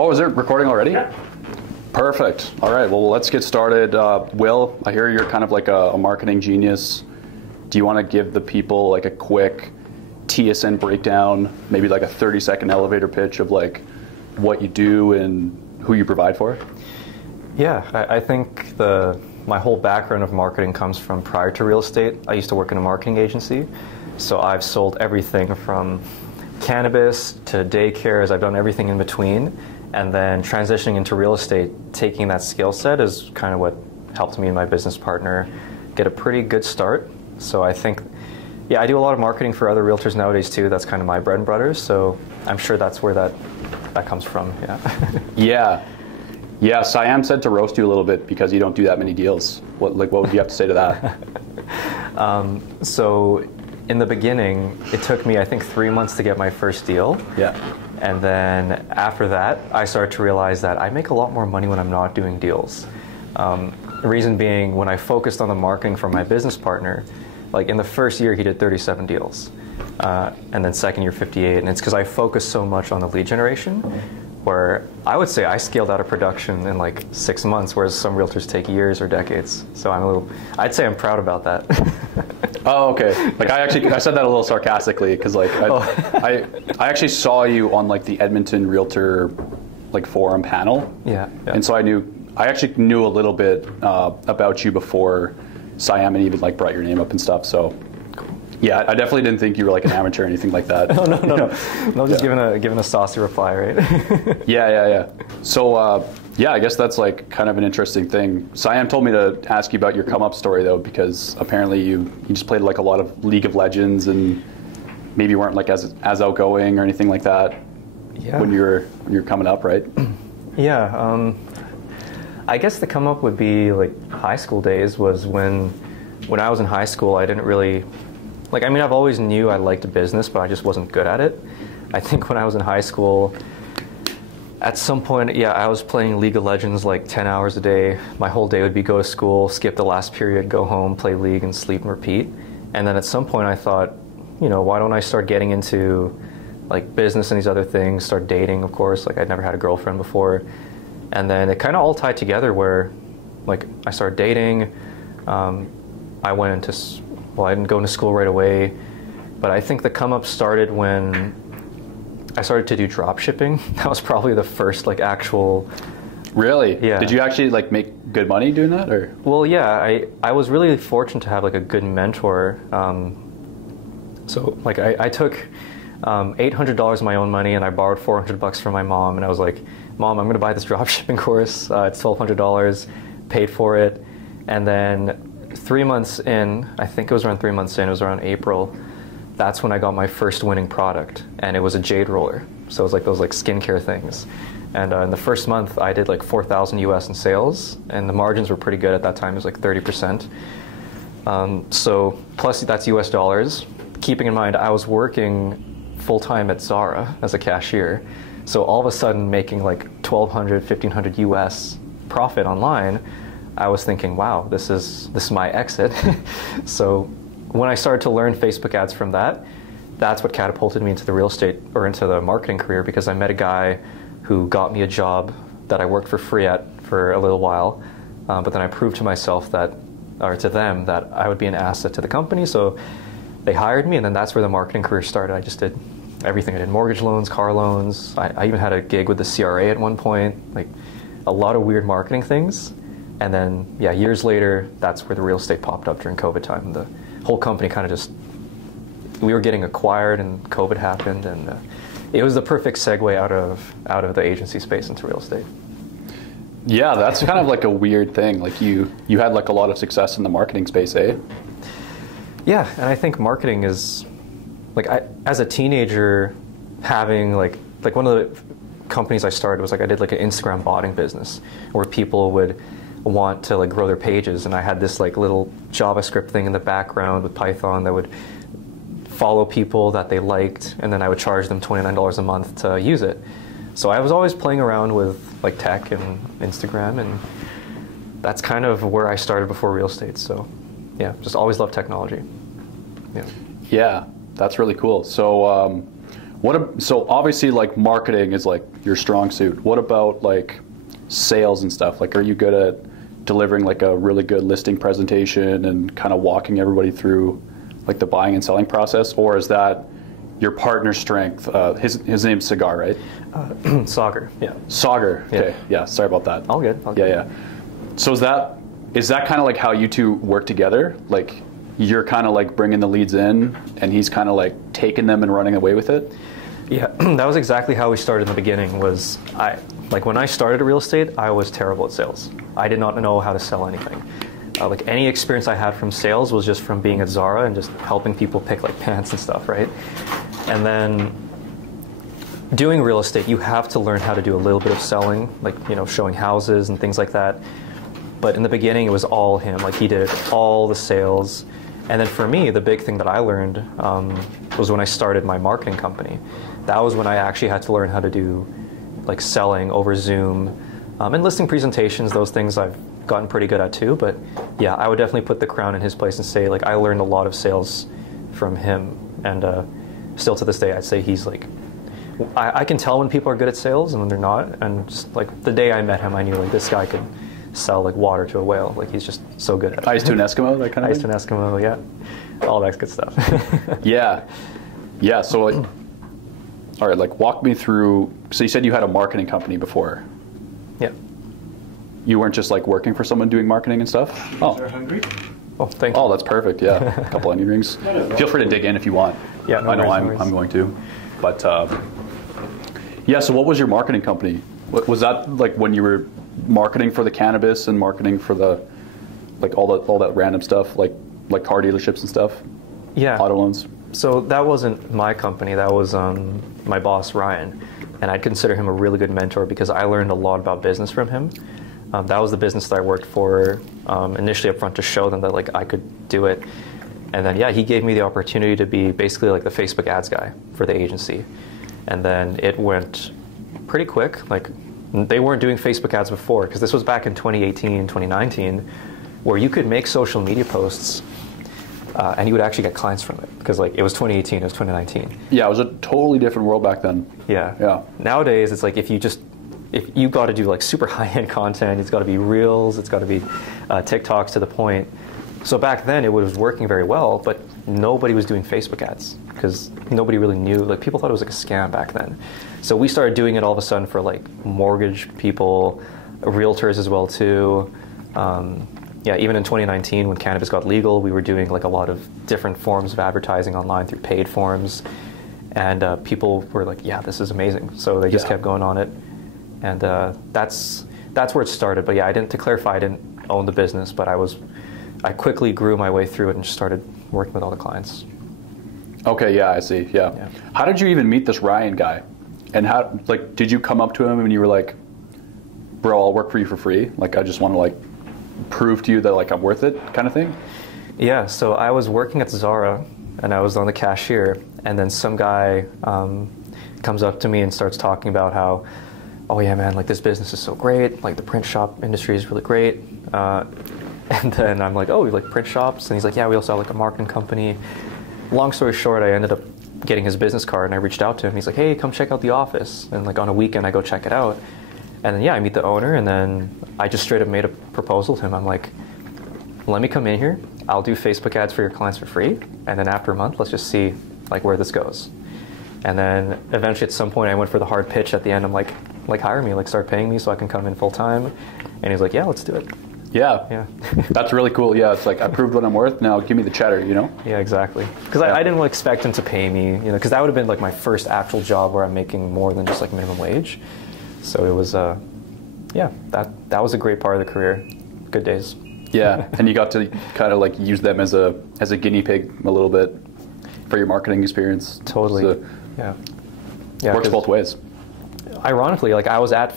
Oh, is it recording already? Yeah. Perfect. All right, well, let's get started. Will, I hear you're kind of like a marketing genius. Do you want to give the people like a quick TSN breakdown, maybe like a 30-second elevator pitch of like what you do and who you provide for? Yeah, I think my whole background of marketing comes from prior to real estate. I used to work in a marketing agency, so I've sold everything from cannabis to daycares. I've done everything in between, and then transitioning into real estate, taking that skill set is kind of what helped me and my business partner get a pretty good start. So I think, yeah, I do a lot of marketing for other realtors nowadays too. That's kind of my bread and butter, so I'm sure that's where that comes from, yeah. Yeah, Siam said to roast you a little bit because you don't do that many deals. What would you have to say to that? So in the beginning, it took me, I think, 3 months to get my first deal. Yeah. And then after that, I started to realize that I make a lot more money when I'm not doing deals. The reason being, when I focused on the marketing for my business partner, like in the first year, he did 37 deals. And then second year, 58. And it's because I focused so much on the lead generation, where I would say I scaled out of production in like 6 months, whereas some realtors take years or decades. So I'd say I'm proud about that. Oh, okay. Like I said that a little sarcastically because like I actually saw you on like the Edmonton Realtor like forum panel. Yeah. And so I actually knew a little bit about you before Siam and even like brought your name up and stuff. So yeah, I definitely didn't think you were like an amateur or anything like that. No, just giving a saucy reply, right? Yeah. So yeah, I guess that's like kind of an interesting thing. Siam told me to ask you about your come up story though, because apparently you just played like a lot of League of Legends and maybe weren't like as outgoing or anything like that. Yeah. When you're coming up, right? Yeah. I guess the come up would be like high school days was when I was in high school, I didn't really, like, I mean, I've always knew I liked business, but I just wasn't good at it. I think when I was in high school, at some point, yeah, I was playing League of Legends like 10 hours a day. My whole day would be go to school, skip the last period, go home, play League, and sleep and repeat. And then at some point I thought, why don't I start getting into like business and these other things, start dating, of course. Like I'd never had a girlfriend before. And then it kind of all tied together where like I started dating. I went into, I didn't go into school right away, but I think the come up started when I started to do drop shipping. That was probably the first like actual. Really? Yeah. Did you actually like make good money doing that, or? Well, yeah, I was really fortunate to have like a good mentor. So like I took $800 of my own money and I borrowed $400 from my mom, and I was like, Mom, I'm going to buy this drop shipping course. It's $1,200. Paid for it, and then 3 months in, I think it was around 3 months in, it was around April. That's when I got my first winning product, and it was a jade roller. So it was like those like skincare things. And in the first month, I did like 4,000 US in sales, and the margins were pretty good at that time. It was like 30%. So plus that's US dollars. Keeping in mind, I was working full time at Zara as a cashier. So all of a sudden making like 1,200, 1,500 US profit online, I was thinking, wow, this is my exit. So when I started to learn Facebook ads from that, that's what catapulted me into the real estate or into the marketing career, because I met a guy who got me a job that I worked for free at for a little while. But then I proved to myself to them that I would be an asset to the company. So they hired me, and then that's where the marketing career started. I just did everything. I did mortgage loans, car loans. I even had a gig with the CRA at one point, like a lot of weird marketing things. And then, yeah, years later, that's where the real estate popped up during COVID time. The whole company kind of we were getting acquired and COVID happened, and it was the perfect segue out of the agency space into real estate. Yeah, that's kind of like a weird thing. Like you had like a lot of success in the marketing space, eh? Yeah, and I think marketing is, like, as a teenager, having like one of the companies I started was like I did like an Instagram botting business where people would want to like grow their pages, and I had this like little JavaScript thing in the background with Python that would follow people that they liked, and then I would charge them $29 a month to use it. So I was always playing around with like tech and Instagram, and that's kind of where I started before real estate. So yeah, just always loved technology. Yeah, that's really cool. So So obviously, like, marketing is like your strong suit. What about like sales and stuff? Like, are you good at delivering like a really good listing presentation and kind of walking everybody through like the buying and selling process, or is that your partner's strength? His name's Cigar, right? Sagar, yeah. Sagar. Okay. Yeah. Sorry about that. All good. Yeah. So is that kind of like how you two work together? Like, you're kind of like bringing the leads in, and he's kind of like taking them and running away with it? Yeah, that was exactly how we started in the beginning. When I started real estate, I was terrible at sales. I did not know how to sell anything. Like, any experience I had from sales was just from being at Zara and just helping people pick like pants and stuff, right? And then doing real estate, you have to learn how to do a little bit of selling, like, showing houses and things like that. But in the beginning, it was all him. Like, he did all the sales. And then for me, the big thing that I learned was when I started my marketing company. That was when I actually had to learn how to do like selling over Zoom and listing presentations. Those things I've gotten pretty good at too. But yeah, I would definitely put the crown in his place and say, like, I learned a lot of sales from him. And still to this day, I'd say he's like, I can tell when people are good at sales and when they're not. And just like the day I met him, I knew like this guy could sell like water to a whale. Like, he's just so good at it. Ice to an Eskimo, that kind of Ice to an Eskimo, yeah. All that good stuff. Yeah. So like, all right, like, walk me through. So you said you had a marketing company before. Yeah. You weren't just like working for someone doing marketing and stuff? Oh. They're hungry? Oh, thank you. Oh, that's perfect. Yeah. A couple onion rings. Feel free to dig in if you want. Yeah, I know I'm going to. But yeah, so what was your marketing company? Was that like when you were marketing for the cannabis and marketing for the like all that random stuff, like car dealerships and stuff? Yeah. Auto loans? So that wasn't my company. That was my boss, Ryan. And I'd consider him a really good mentor because I learned a lot about business from him. That was the business that I worked for initially up front to show them that like I could do it. And then, yeah, he gave me the opportunity to be basically like the Facebook ads guy for the agency. And then it went pretty quick. Like, they weren't doing Facebook ads before, because this was back in 2018, 2019, where you could make social media posts and you would actually get clients from it. Because like, it was 2018, it was 2019. Yeah, it was a totally different world back then. Yeah. Nowadays, it's like if you got to do like super high-end content, it's got to be reels, it's got to be TikToks to the point. So back then it was working very well, but nobody was doing Facebook ads because nobody really knew. Like, people thought it was like a scam back then. So we started doing it all of a sudden for like mortgage people, realtors as well too. Yeah, even in 2019 when cannabis got legal, we were doing like a lot of different forms of advertising online through paid forms, and people were like, "Yeah, this is amazing." So they just kept going on it, and that's where it started. But yeah, to clarify, I didn't own the business, but I quickly grew my way through it and just started working with all the clients. Okay, yeah, I see. Yeah. How did you even meet this Ryan guy? And how, like, did you come up to him and you were like, "Bro, I'll work for you for free. Like, I just want to like prove to you that like I'm worth it," kind of thing? Yeah. So I was working at Zara and I was on the cashier, and then some guy comes up to me and starts talking about how, "Oh yeah, man, like this business is so great. Like the print shop industry is really great." And then I'm like, "Oh, we like print shops?" And he's like, "Yeah, we also have like a marketing company." Long story short, I ended up getting his business card and I reached out to him. He's like, "Hey, come check out the office." And like on a weekend, I go check it out. And then, yeah, I meet the owner, and then I just straight up made a proposal to him. I'm like, "Let me come in here. I'll do Facebook ads for your clients for free. And then after a month, let's just see like where this goes." And then eventually at some point I went for the hard pitch at the end. I'm like hire me, like start paying me so I can come in full time. And he's like, "Yeah, let's do it." Yeah. That's really cool. Yeah, it's like, I proved what I'm worth, now give me the cheddar, you know? Yeah, exactly. Because I didn't expect him to pay me, you know, because that would have been like my first actual job where I'm making more than just like minimum wage. So it was, yeah, that was a great part of the career. Good days. Yeah, and you got to kind of like use them as a guinea pig a little bit for your marketing experience. Totally. So yeah. Works both ways. Ironically, like I was at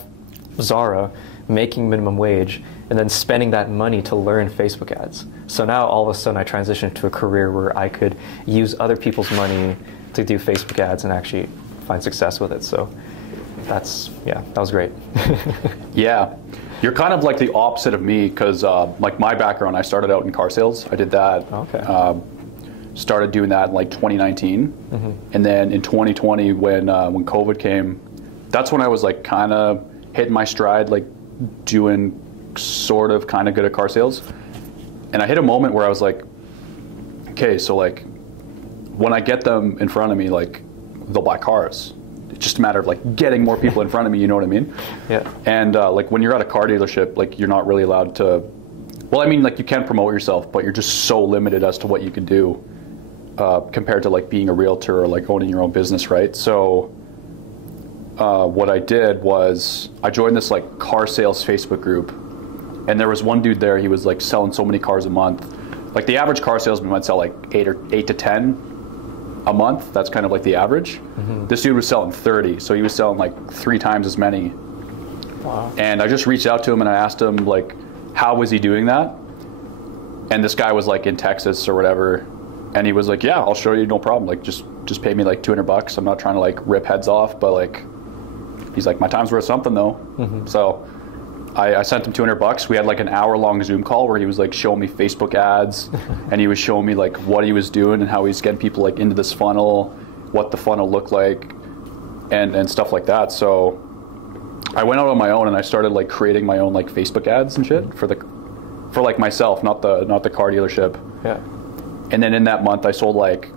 Zara making minimum wage and then spending that money to learn Facebook ads. So now all of a sudden I transitioned to a career where I could use other people's money to do Facebook ads and actually find success with it. So that was great. Yeah. You're kind of like the opposite of me because like my background, I started out in car sales. I did that. Okay. started doing that in like 2019. And then in 2020, when COVID came, that's when I was like kind of hitting my stride, like doing sort of kind of good at car sales. And I hit a moment where I was like, okay, so like when I get them in front of me, like they'll buy cars. It's just a matter of like getting more people in front of me, you know what I mean? Yeah. And like when you're at a car dealership, like you're not really allowed to, well, I mean, like you can promote yourself, but you're just so limited as to what you can do compared to like being a realtor or like owning your own business, right? So what I did was I joined this like car sales Facebook group, and there was one dude there. He was like selling so many cars a month. Like the average car salesman might sell like 8 to 10 a month. That's kind of like the average. This dude was selling 30, so he was selling like 3 times as many. Wow. And I just reached out to him and I asked him like, how was he doing that? And this guy was like in Texas or whatever, and he was like, yeah, I'll show you, no problem. Like just pay me like $200. I'm not trying to like rip heads off, but like, he's like, my time's worth something though. So I sent him $200. We had like an hour-long Zoom call where he was like showing me Facebook ads, and he was showing me like what he was doing and how he's getting people like into this funnel, what the funnel looked like, and stuff like that. So I went out on my own and I started like creating my own like Facebook ads and shit for like myself, not the car dealership. Yeah. And then in that month I sold like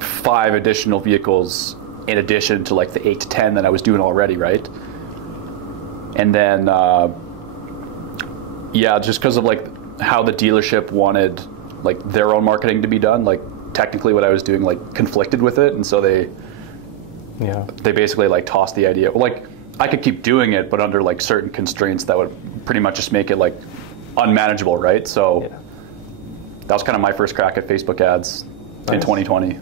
5 additional vehicles in addition to like the 8 to 10 that I was doing already, right? And then, yeah, just because of like how the dealership wanted like their own marketing to be done, like technically what I was doing like conflicted with it, and so they basically like tossed the idea. Well, like I could keep doing it, but under like certain constraints that would pretty much just make it like unmanageable, right? So that was kind of my first crack at Facebook ads in 2020.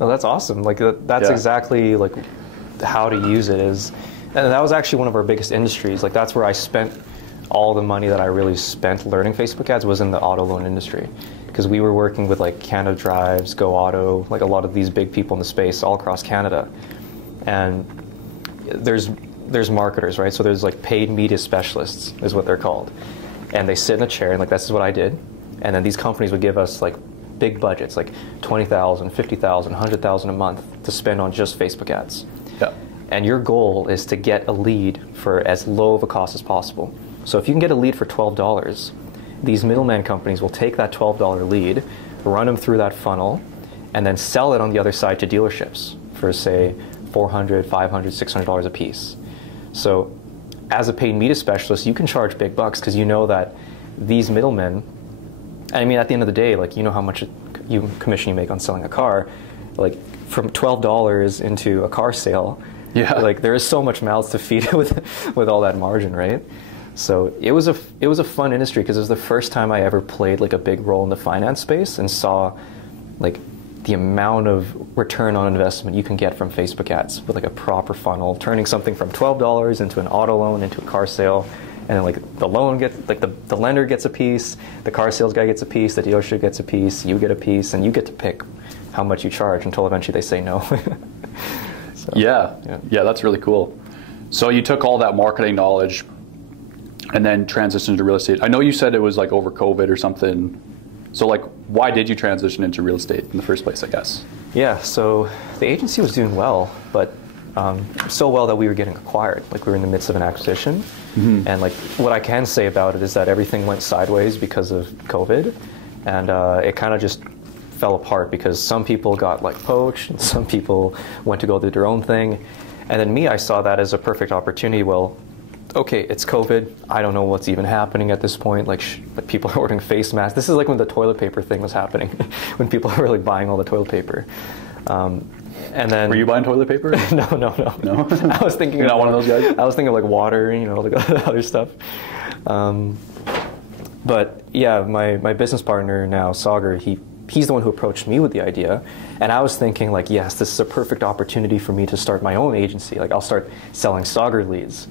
No, that's awesome. Like that's exactly like how to use it is. And that was actually one of our biggest industries. Like that's where I spent all the money that I really spent learning Facebook ads was in the auto loan industry. Because we were working with like Canada Drives, Go Auto, like a lot of these big people in the space all across Canada. And there's marketers, right? So there's like paid media specialists is what they're called. And they sit in a chair and like this is what I did. And then these companies would give us like big budgets, like $20,000, $50,000, $100,000 a month to spend on just Facebook ads. Yeah. And your goal is to get a lead for as low of a cost as possible. So if you can get a lead for $12, these middleman companies will take that $12 lead, run them through that funnel, and then sell it on the other side to dealerships for, say, $400, $500, $600 a piece. So as a paid media specialist, you can charge big bucks because you know that these middlemen, I mean, at the end of the day, like you know how much commission you make on selling a car, like from $12 into a car sale. Yeah, like there is so much mouths to feed with all that margin, right? So it was a fun industry because it was the first time I ever played like a big role in the finance space and saw like the amount of return on investment you can get from Facebook ads with like a proper funnel, turning something from $12 into an auto loan into a car sale, and then like the loan gets like the lender gets a piece, the car sales guy gets a piece, the dealership gets a piece, you get a piece, and you get to pick how much you charge until eventually they say no. So, yeah, that's really cool. So you took all that marketing knowledge and then transitioned to real estate. I know you said it was like over COVID or something. So like, why did you transition into real estate in the first place, I guess? Yeah, so the agency was doing well, but so well that we were getting acquired. Like we were in the midst of an acquisition. And like what I can say about it is that everything went sideways because of COVID. And it kind of just fell apart because some people got like poached and some people went to go do their own thing. And then me, I saw that as a perfect opportunity. Well, okay, it's COVID. I don't know what's even happening at this point. Like people are ordering face masks. This is like when the toilet paper thing was happening, when people were like buying all the toilet paper. And then were you buying toilet paper? No. I was thinking you're not one of those guys. I was thinking of like water, you know, like other stuff. But yeah, my business partner now, Sagar, he's the one who approached me with the idea, and I was thinking like, yes, this is a perfect opportunity for me to start my own agency. Like I'll start selling Sagar leads.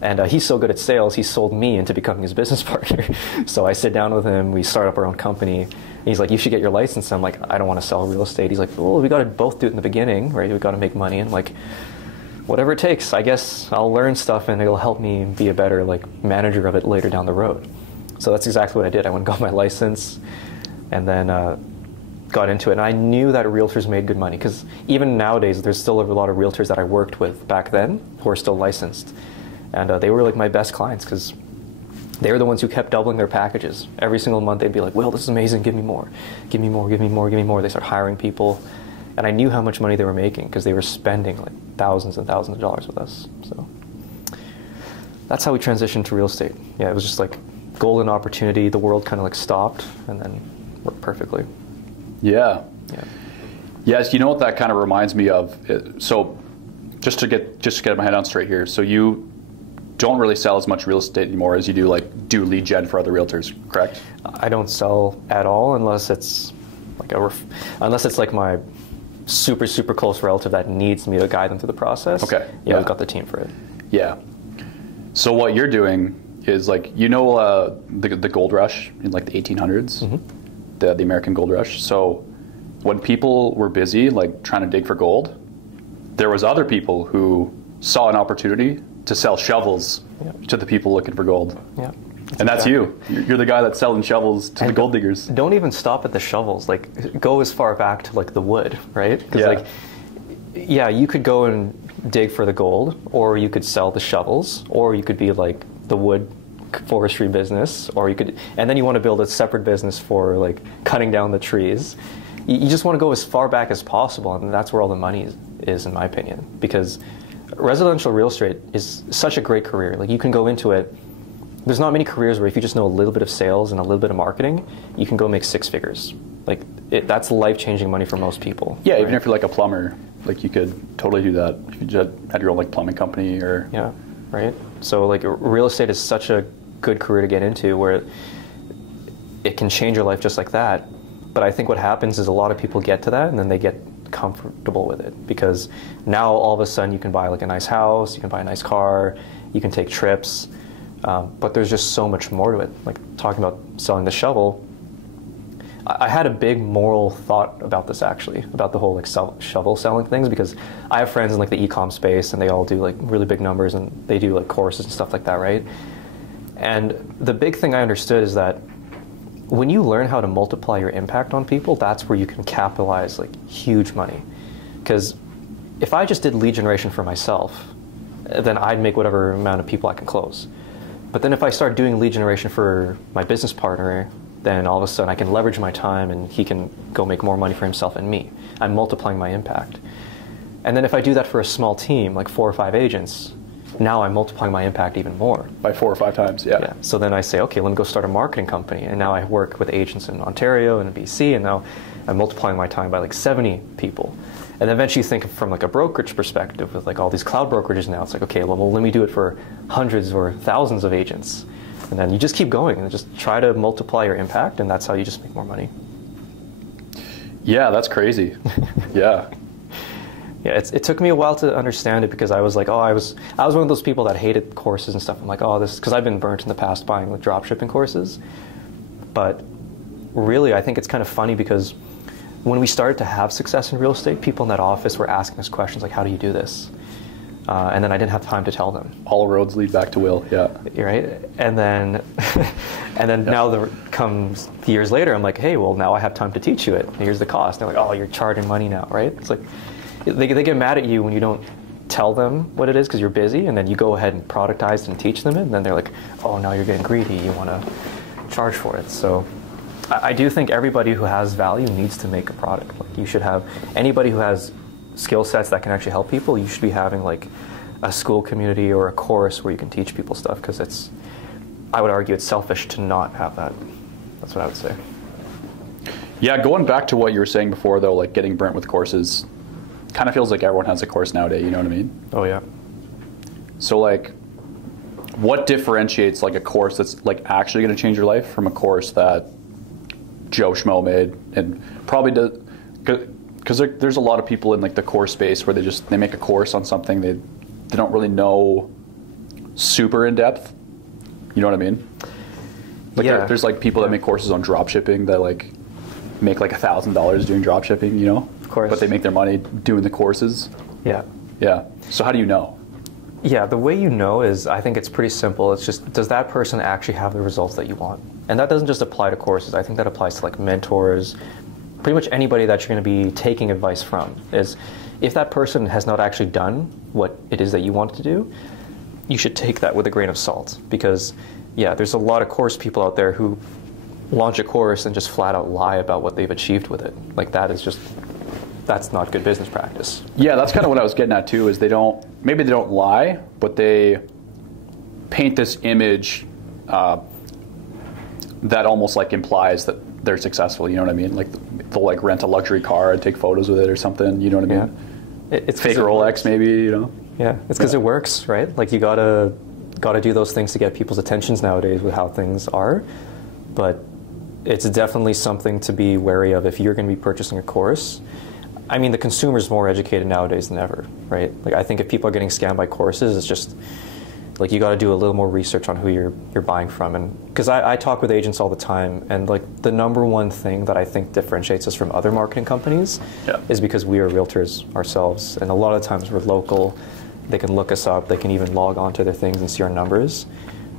And he's so good at sales, he sold me into becoming his business partner. So I sit down with him, we start up our own company. And he's like, you should get your license. I'm like, I don't want to sell real estate. He's like, well, we got to both do it in the beginning, right? We got to make money. And like, whatever it takes, I guess I'll learn stuff and it'll help me be a better like manager of it later down the road. So that's exactly what I did. I went and got my license. And then got into it, and I knew that realtors made good money, because even nowadays there's still a lot of realtors that I worked with back then who are still licensed, and they were like my best clients, because they were the ones who kept doubling their packages. Every single month they'd be like, "Will, this is amazing, give me more, give me more, give me more, give me more." They start hiring people, and I knew how much money they were making because they were spending like thousands and thousands of dollars with us. So that's how we transitioned to real estate. Yeah, it was just like golden opportunity. The world kind of like stopped and then worked perfectly. Yeah. Yeah. Yes, you know what that kind of reminds me of? So just to get my head on straight here, so you don't really sell as much real estate anymore as you do lead gen for other realtors, correct? I don't sell at all unless it's like my super close relative that needs me to guide them through the process. Okay. Yeah, we've got the team for it. Yeah. So what you're doing is like, the gold rush in like the 1800s, the American gold rush. So when people were busy like trying to dig for gold, there was other people who saw an opportunity to sell shovels to the people looking for gold. Yeah. And that's you. You're the guy that's selling shovels to the gold diggers. Don't even stop at the shovels. Like, go as far back to like the wood, right? Because you could go and dig for the gold, or you could sell the shovels, or you could be like the wood forestry business, or and then you want to build a separate business for like cutting down the trees. You just want to go as far back as possible, and that's where all the money is, in my opinion, because residential real estate is such a great career. Like, you can go into it. There's not many careers where if you just know a little bit of sales and a little bit of marketing, you can go make 6 figures. Like, that's life-changing money for most people. Yeah, right? Even if you're like a plumber, like you could totally do that. If you just had your own like plumbing company or... Yeah, right? So like real estate is such a good career to get into where it can change your life just like that. But I think what happens is a lot of people get to that and then they get comfortable with it, because now all of a sudden you can buy like a nice house, you can buy a nice car, you can take trips, but there's just so much more to it. Like talking about selling the shovel, I had a big moral thought about this, actually, about the whole like shovel selling things, because I have friends in like the e-com space and they all do like really big numbers and they do like courses and stuff like that, right? And the big thing I understood is that when you learn how to multiply your impact on people, that's where you can capitalize like huge money. Because if I just did lead generation for myself, then I'd make whatever amount of people I can close. But then if I start doing lead generation for my business partner, then all of a sudden I can leverage my time and he can go make more money for himself and me. I'm multiplying my impact. And then if I do that for a small team, like 4 or 5 agents, now I'm multiplying my impact even more. By 4 or 5 times, yeah. So then I say, okay, let me go start a marketing company. And now I work with agents in Ontario and in BC, and now I'm multiplying my time by like 70 people. And eventually you think from like a brokerage perspective with like all these cloud brokerages now, it's like, okay, well, let me do it for hundreds or thousands of agents. And then you just keep going and just try to multiply your impact, and that's how you just make more money. Yeah, that's crazy. Yeah. Yeah, it took me a while to understand it, because I was like, I was one of those people that hated courses and stuff. I'm like, because I've been burnt in the past buying like drop shipping courses. But really, I think it's kind of funny, because when we started to have success in real estate, people in that office were asking us questions like, how do you do this? And then I didn't have time to tell them. All roads lead back to Will, yeah. Right? And then now comes years later, I'm like, hey, well, now I have time to teach you it. Here's the cost. And they're like, oh, you're charging money now, right? It's like, they get mad at you when you don't tell them what it is because you're busy, and then you go ahead and productize it and teach them it, and then they're like, oh, now you're getting greedy. You want to charge for it. So I do think everybody who has value needs to make a product. Like, you should have anybody who has skill sets that can actually help people. You should be having like a school community or a course where you can teach people stuff, because I would argue it's selfish to not have that. That's what I would say. Yeah, going back to what you were saying before, though, like getting burnt with courses, kind of feels like everyone has a course nowadays, you know what I mean? Oh, yeah. So, like, what differentiates, like, a course that's, like, actually going to change your life from a course that Joe Schmo made? And probably does, because there's a lot of people in, like, the course space where they make a course on something they don't really know super in depth. You know what I mean? Like, yeah. There's, like, people that make courses on drop shipping that, like, make, like, $1,000 doing drop shipping, you know? Of course. But they make their money doing the courses. Yeah. Yeah. So how do you know? Yeah, the way you know is, I think it's pretty simple. It's just, does that person actually have the results that you want? And that doesn't just apply to courses. I think that applies to like mentors, pretty much anybody that you're going to be taking advice from is, if that person has not actually done what it is that you want to do, you should take that with a grain of salt. Because, yeah, there's a lot of course people out there who launch a course and just flat out lie about what they've achieved with it. Like, that's not good business practice. Yeah, that's kind of what I was getting at too, is maybe they don't lie, but they paint this image that almost like implies that they're successful, you know what I mean? Like, they'll like rent a luxury car and take photos with it or something, you know what I mean? It's fake Rolex maybe, you know? Yeah, it's because it works, right? Like, you gotta do those things to get people's attentions nowadays with how things are. But it's definitely something to be wary of if you're going to be purchasing a course. I mean, the consumer's more educated nowadays than ever, right? Like, I think if people are getting scammed by courses, it's just like, you got to do a little more research on who you're buying from. And because I talk with agents all the time, and like, the number one thing that I think differentiates us from other marketing companies is because we are realtors ourselves, and a lot of times we're local. They can look us up. They can even log on to their things and see our numbers.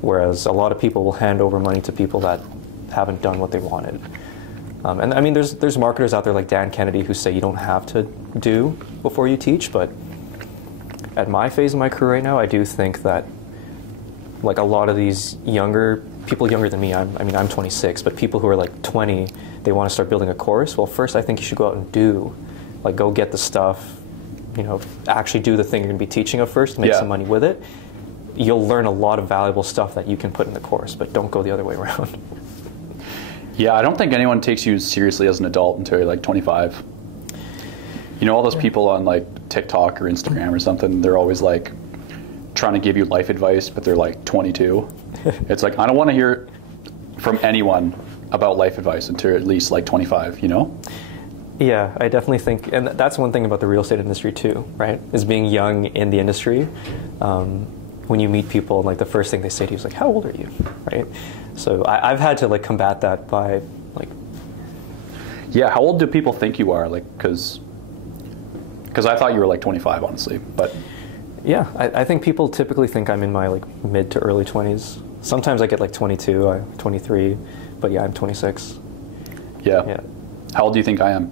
Whereas a lot of people will hand over money to people that haven't done what they wanted. And I mean, there's marketers out there like Dan Kennedy who say you don't have to do before you teach, but at my phase of my career right now, I do think that like a lot of these people younger than me, I'm 26, but people who are like 20, they want to start building a course. Well, first I think you should go out and go get the stuff, actually do the thing you're going to be teaching of first, make some money with it. You'll learn a lot of valuable stuff that you can put in the course, but don't go the other way around. Yeah, I don't think anyone takes you seriously as an adult until you're like 25. All those people on like TikTok or Instagram or something, they're always like trying to give you life advice, but they're like 22. It's like, I don't want to hear from anyone about life advice until at least like 25, Yeah, I definitely think, and that's one thing about the real estate industry too, right? Is being young in the industry. When you meet people, like the first thing they say to you is like, "How old are you?" Right? So I've had to like combat that by like. Yeah, how old do people think you are? Like, because I thought you were like 25, honestly, but. Yeah, I think people typically think I'm in my like mid to early 20s. Sometimes I get like 22, 23, but yeah, I'm 26. Yeah. How old do you think I am?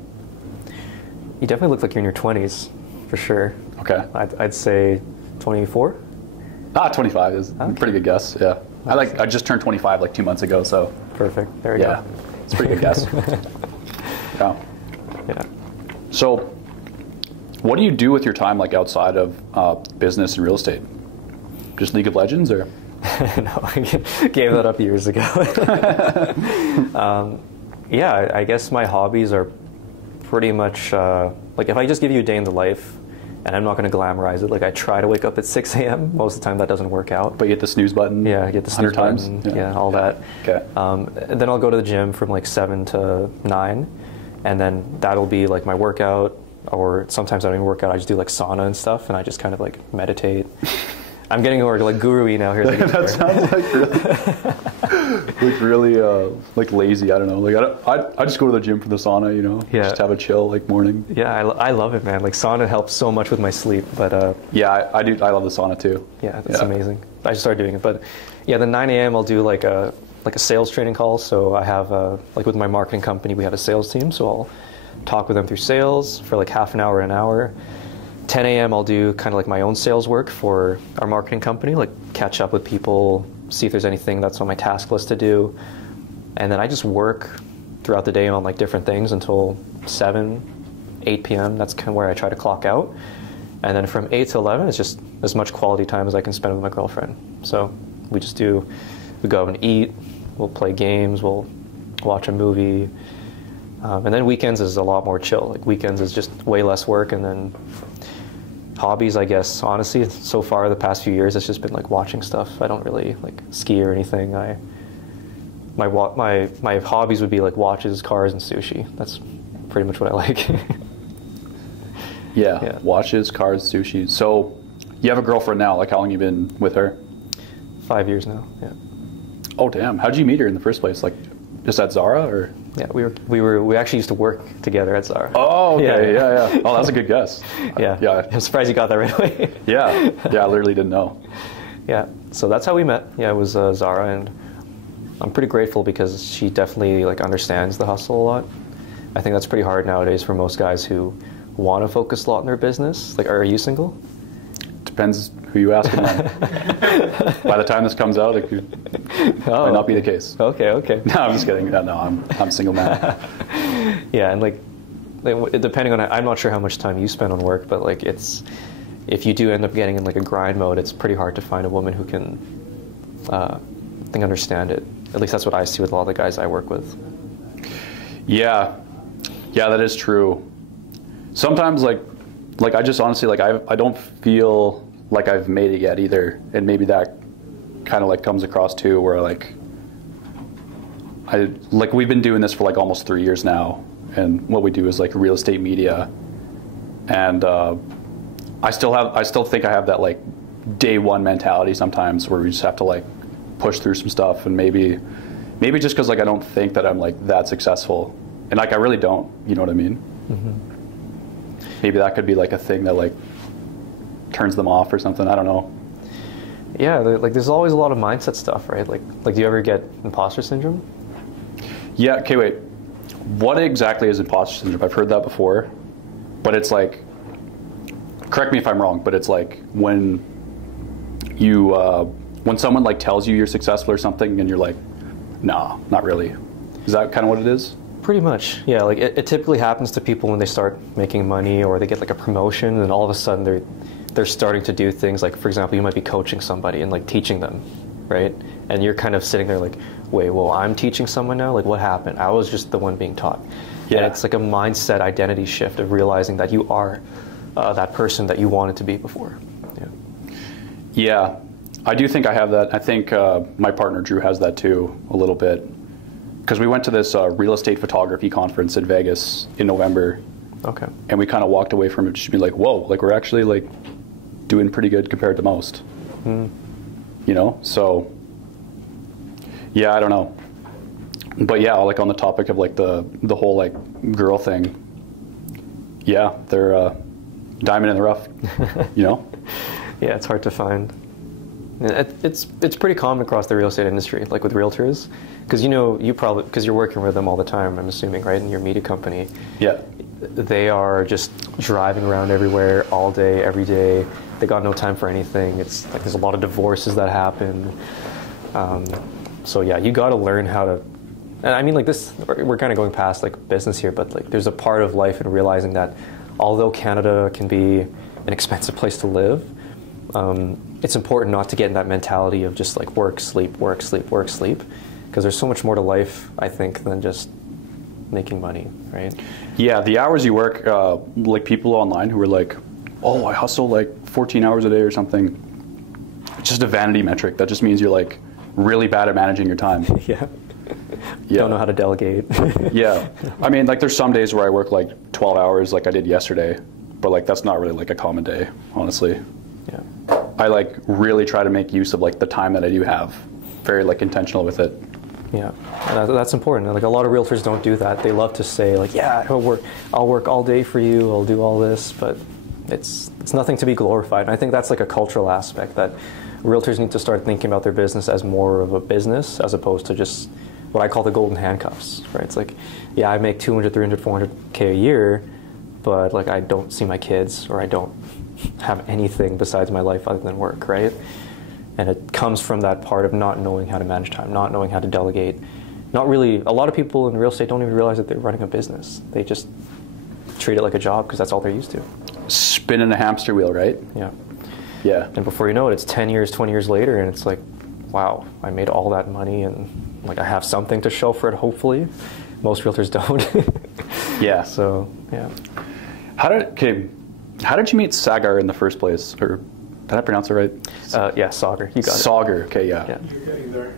You definitely look like you're in your 20s, for sure. Okay. I'd say 24. 25 is a pretty good guess. Yeah. Nice. I just turned 25 like 2 months ago, so. Perfect. There you go. It's a pretty good guess. Yeah. So, what do you do with your time like outside of business and real estate? Just League of Legends, or? No, I gave that up years ago. Yeah, I guess my hobbies are pretty much like, if I just give you a day in the life, and I'm not going to glamorize it, like I try to wake up at 6 a.m. Most of the time that doesn't work out. But you hit the snooze button. Yeah, I get the snooze button. Times. Yeah, all that. Okay. And then I'll go to the gym from like 7 to 9, and then that'll be like my workout. Or sometimes I don't even work out. I just do like sauna and stuff, and I just kind of like meditate. I'm getting more like guru-y now here. That sounds like really like lazy. I don't know. Like I just go to the gym for the sauna. Yeah. Just have a chill like morning. Yeah, I love it, man. Like sauna helps so much with my sleep. But yeah, I do. I love the sauna too. Yeah, that's amazing. I should start doing it. But yeah, the 9 a.m. I'll do like a sales training call. So I have like with my marketing company, we have a sales team. So I'll talk with them through sales for like half an hour, an hour. 10 a.m. I'll do kind of like my own sales work for our marketing company, like catch up with people, see if there's anything that's on my task list to do. And then I just work throughout the day on like different things until 7, 8 p.m. That's kind of where I try to clock out. And then from 8 to 11, it's just as much quality time as I can spend with my girlfriend. So we go out and eat, we'll play games, we'll watch a movie. And then weekends is a lot more chill. Like weekends is just way less work, and then hobbies, I guess, honestly, so far the past few years, it's just been like watching stuff. I don't really like ski or anything. My hobbies would be like watches, cars, and sushi. That's pretty much what I like. Yeah, watches, cars, sushi. So you have a girlfriend now. Like, how long you been with her? 5 years now. Yeah. Oh damn! How'd you meet her in the first place? Like, just at Zara, or? Yeah, we actually used to work together at Zara. Oh, okay, yeah. Oh, that's a good guess. Yeah. I'm surprised you got that right away. Yeah, I literally didn't know. Yeah, so that's how we met. Yeah, it was Zara, and I'm pretty grateful because she definitely like understands the hustle a lot. I think that's pretty hard nowadays for most guys who want to focus a lot on their business. Like, are you single? Depends who you ask. By the time this comes out, it might not be the case. Okay. No, I'm just kidding. No, I'm a single man. Yeah, and like depending on, I'm not sure how much time you spend on work, but like if you do end up getting in like a grind mode, it's pretty hard to find a woman who can understand it. At least that's what I see with a lot of the guys I work with. Yeah, that is true. Sometimes like I just honestly, like I don't feel like I've made it yet either, and maybe that kind of like comes across too, where like we've been doing this for like almost 3 years now, and what we do is like real estate media, and I still think I have that like day one mentality sometimes, where we just have to like push through some stuff, and maybe just because like I don't think that I'm like that successful, and like I really don't, you know what I mean? Mm-hmm. Maybe that could be like a thing that like turns them off or something. I don't know. Yeah, like there's always a lot of mindset stuff, right? Like do you ever get imposter syndrome? Yeah. Okay. Wait. What exactly is imposter syndrome? I've heard that before, but it's like, correct me if I'm wrong, but it's like when you when someone like tells you you're successful or something, and you're like, no, not really. Is that kind of what it is? Pretty much, yeah. Like it typically happens to people when they start making money, or they get like a promotion, and all of a sudden they're starting to do things like, for example, you might be coaching somebody and like teaching them, right? And you're kind of sitting there like, wait, well, I'm teaching someone now? Like, what happened? I was just the one being taught. Yeah. And it's like a mindset identity shift of realizing that you are that person that you wanted to be before. Yeah, I do think I have that. I think my partner Drew has that too, a little bit. Because we went to this real estate photography conference in Vegas in November. Okay. And we kind of walked away from it just being like, whoa, like we're actually like doing pretty good compared to most. Mm. You know? So, yeah, I don't know. But yeah, like on the topic of like the whole like girl thing, yeah, they're diamond in the rough, you know? Yeah, it's hard to find. It's pretty common across the real estate industry, like with realtors, because because you're working with them all the time, I'm assuming, right, in your media company. Yeah. They are just driving around everywhere all day, every day. They got no time for anything. It's like there's a lot of divorces that happen. So yeah, you got to learn how to. And I mean, like this, we're kind of going past like business here, but like there's a part of life in realizing that although Canada can be an expensive place to live, it's important not to get in that mentality of just like work, sleep, because there's so much more to life, I think, than just making money, right? Yeah, the hours you work, like people online who are like, oh, I hustle like 14 hours a day or something. It's just a vanity metric. That just means you're like really bad at managing your time. Yeah. Don't know how to delegate. Yeah. I mean, like there's some days where I work like 12 hours like I did yesterday, but like that's not really like a common day, honestly. Yeah. I like really try to make use of like the time that I do have. Very like intentional with it. Yeah, that's important. Like a lot of realtors don't do that. They love to say like, yeah, I'll work all day for you, I'll do all this, but it's nothing to be glorified. And I think that's like a cultural aspect that realtors need to start thinking about their business as more of a business as opposed to just what I call the golden handcuffs, right? It's like, yeah, I make 200, 300, 400K a year, but like I don't see my kids, or I don't have anything besides my life other than work, right? And it comes from that part of not knowing how to manage time, not knowing how to delegate. Not really, a lot of people in real estate don't even realize that they're running a business. They just treat it like a job because that's all they're used to. Spinning a hamster wheel, right? Yeah. Yeah. And before you know it, it's 10 years, 20 years later, and it's like, wow, I made all that money, and like I have something to show for it, hopefully. Most realtors don't. Yeah. So, yeah. How did you meet Sagar in the first place? Or did I pronounce it right? Yeah, Sagar. You got it. Sagar. Okay, yeah. You're getting there.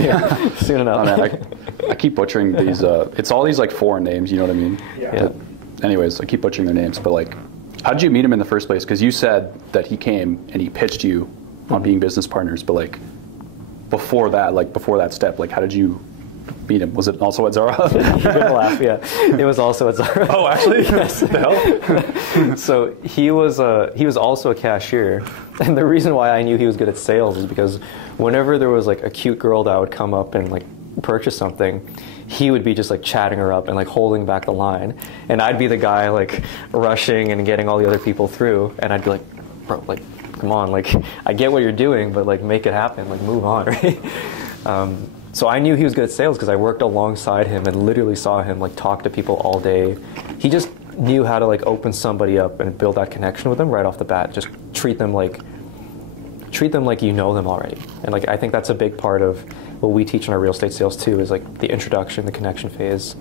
Yeah. Soon enough. Oh, man, I keep butchering these. It's all these like foreign names. You know what I mean? Yeah. Anyways, I keep butchering their names. But like, how did you meet him in the first place? Because you said that he came and he pitched you on being business partners. But like, before that step, like, how did you meet him? Was it also at Zara? You're gonna laugh. Yeah, it was also at Zara. Oh, actually? Yes. What the hell? So he was also a cashier, and the reason why I knew he was good at sales is because whenever there was like a cute girl that would come up and like purchase something, he would be just like chatting her up and like holding back the line, and I'd be the guy like rushing and getting all the other people through, and I'd be like, bro, like, come on, like, I get what you're doing, but like, make it happen, like, move on, right? So I knew he was good at sales because I worked alongside him and literally saw him like talk to people all day. He just knew how to like open somebody up and build that connection with them right off the bat. Just treat them like you know them already. And like, I think that's a big part of what we teach in our real estate sales too, is like the introduction, the connection phase.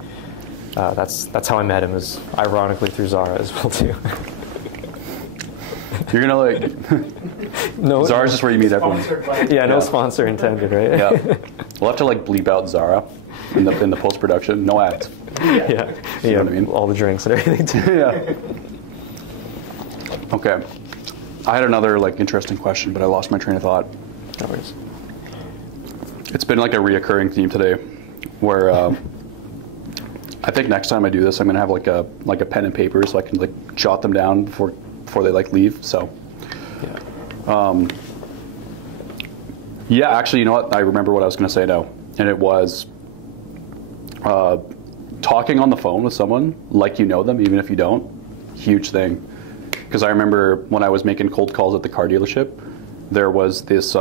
That's how I met him, is ironically through Zara as well too. You're gonna like, no, Zara's just where you meet everyone. Yeah, no sponsor intended, right? Yeah, we'll have to like bleep out Zara in the post production. No ads. Yeah, You know what I mean? all the drinks and everything too. Yeah. Okay, I had another like interesting question, but I lost my train of thought. No worries. It's been like a reoccurring theme today, where I think next time I do this, I'm gonna have like a pen and paper so I can like jot them down before they like leave. So, yeah, actually, you know what? I remember what I was gonna say now, and it was talking on the phone with someone like you know them, even if you don't. Huge thing, because I remember when I was making cold calls at the car dealership, there was this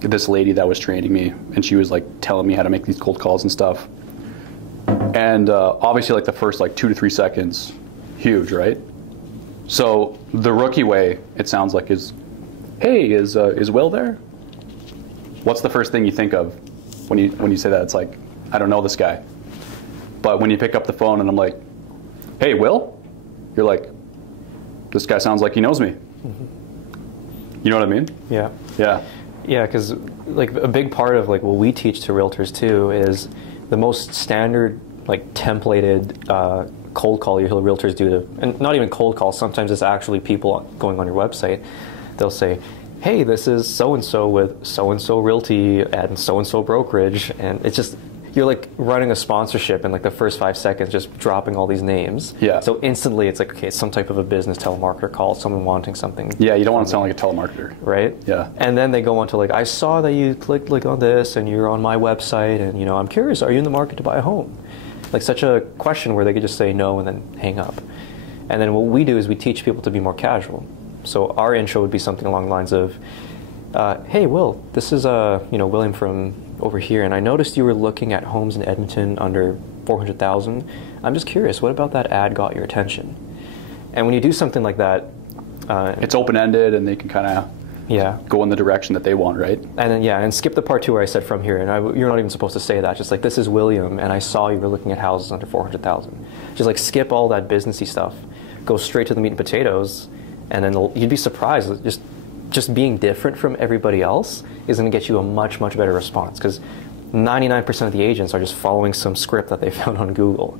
this lady that was training me, and she was like telling me how to make these cold calls and stuff. And obviously, like the first like 2 to 3 seconds, huge, right? So the rookie way, it sounds like, is, hey, is Will there? What's the first thing you think of when you say that? It's like, I don't know this guy. But when you pick up the phone and I'm like, hey, Will? You're like, this guy sounds like he knows me. Mm-hmm. You know what I mean? Yeah. Yeah. Yeah, because like a big part of like what we teach to realtors too is the most standard like templated cold call you'll hear realtors do to, and not even cold calls, sometimes it's actually people going on your website. They'll say, hey, this is so-and-so with so-and-so realty and so-and-so brokerage, and it's just, you're like running a sponsorship in like the first 5 seconds, just dropping all these names. Yeah. So instantly it's like, okay, it's some type of a business telemarketer call, someone wanting something. Yeah, you don't want to sound like a telemarketer. Right? Yeah. And then they go on to like, I saw that you clicked like on this and you're on my website, and you know, I'm curious, are you in the market to buy a home? Like such a question where they could just say no and then hang up. And then what we do is we teach people to be more casual. So our intro would be something along the lines of, hey, Will, this is William from over here, and I noticed you were looking at homes in Edmonton under $400,000. I'm just curious, what about that ad got your attention? And when you do something like that, it's open-ended, and they can kind of go in the direction that they want, right? And then and skip the part 2 where I said from here, and you're not even supposed to say that. Just like, this is William, and I saw you were looking at houses under $400,000. Just like skip all that businessy stuff, go straight to the meat and potatoes, and then you'd be surprised. Just being different from everybody else is going to get you a much, much better response, because 99% of the agents are just following some script that they found on Google.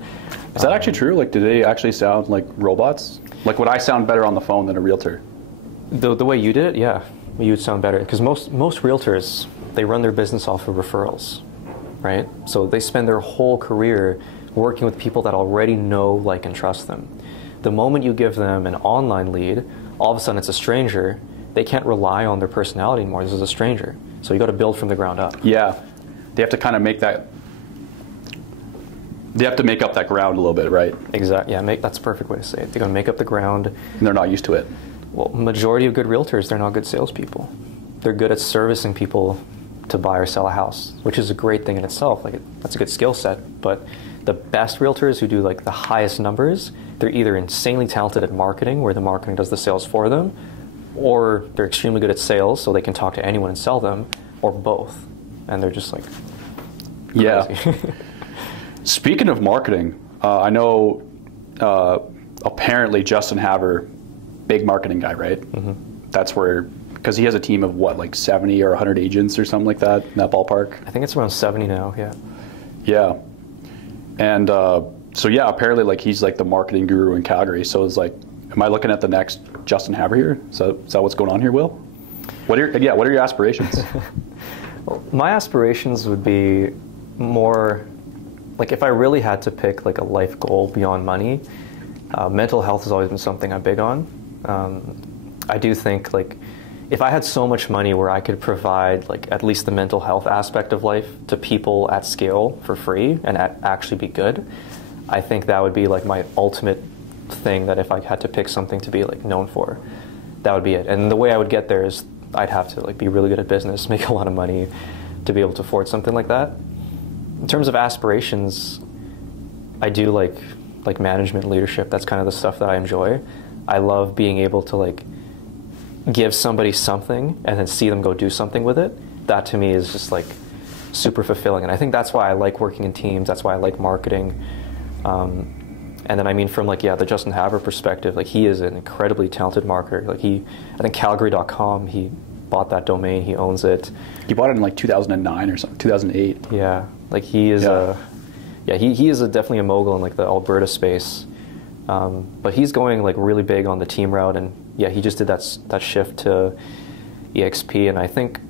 Is that actually true? Like, do they actually sound like robots? Like, would I sound better on the phone than a realtor? The way you did it, yeah, you would sound better, because most realtors, they run their business off of referrals, right? So they spend their whole career working with people that already know, like, and trust them. The moment you give them an online lead, all of a sudden it's a stranger. They can't rely on their personality anymore. This is a stranger. So you got to build from the ground up. Yeah. They have to kind of make that, they have to make up that ground a little bit, right? Exactly. Yeah, that's a perfect way to say it. They're going to make up the ground. And they're not used to it. Well, majority of good realtors, they're not good salespeople. They're good at servicing people to buy or sell a house, which is a great thing in itself. Like, that's a good skill set. But the best realtors who do like the highest numbers, they're either insanely talented at marketing, where the marketing does the sales for them, or they're extremely good at sales, so they can talk to anyone and sell them, or both. And they're just like, crazy. Yeah. Speaking of marketing, I know apparently Justin Haver, big marketing guy, right? Mm-hmm. That's where, because he has a team of what, like 70 or 100 agents or something like that, in that ballpark? I think it's around 70 now, yeah. Yeah. And so yeah, apparently like he's like the marketing guru in Calgary. So it's like, am I looking at the next Justin Haver here? Is that what's going on here, Will? What are your aspirations? Well, my aspirations would be more, like if I really had to pick like a life goal beyond money, mental health has always been something I'm big on. I do think like if I had so much money where I could provide like at least the mental health aspect of life to people at scale for free and actually be good, I think that would be like my ultimate thing, that if I had to pick something to be like known for, that would be it. And the way I would get there is I'd have to like be really good at business, make a lot of money to be able to afford something like that. In terms of aspirations, I do like management, leadership. That's kind of the stuff that I enjoy. I love being able to like give somebody something and then see them go do something with it. That to me is just like super fulfilling. And I think that's why I like working in teams. That's why I like marketing. And then I mean, from like, the Justin Haver perspective, like he is an incredibly talented marketer. Like I think Calgary.com, he bought that domain, he owns it. He bought it in like 2009 or something, 2008. Yeah, like he is he is definitely a mogul in like the Alberta space. But he's going like really big on the team route, and he just did that shift to EXP, and I think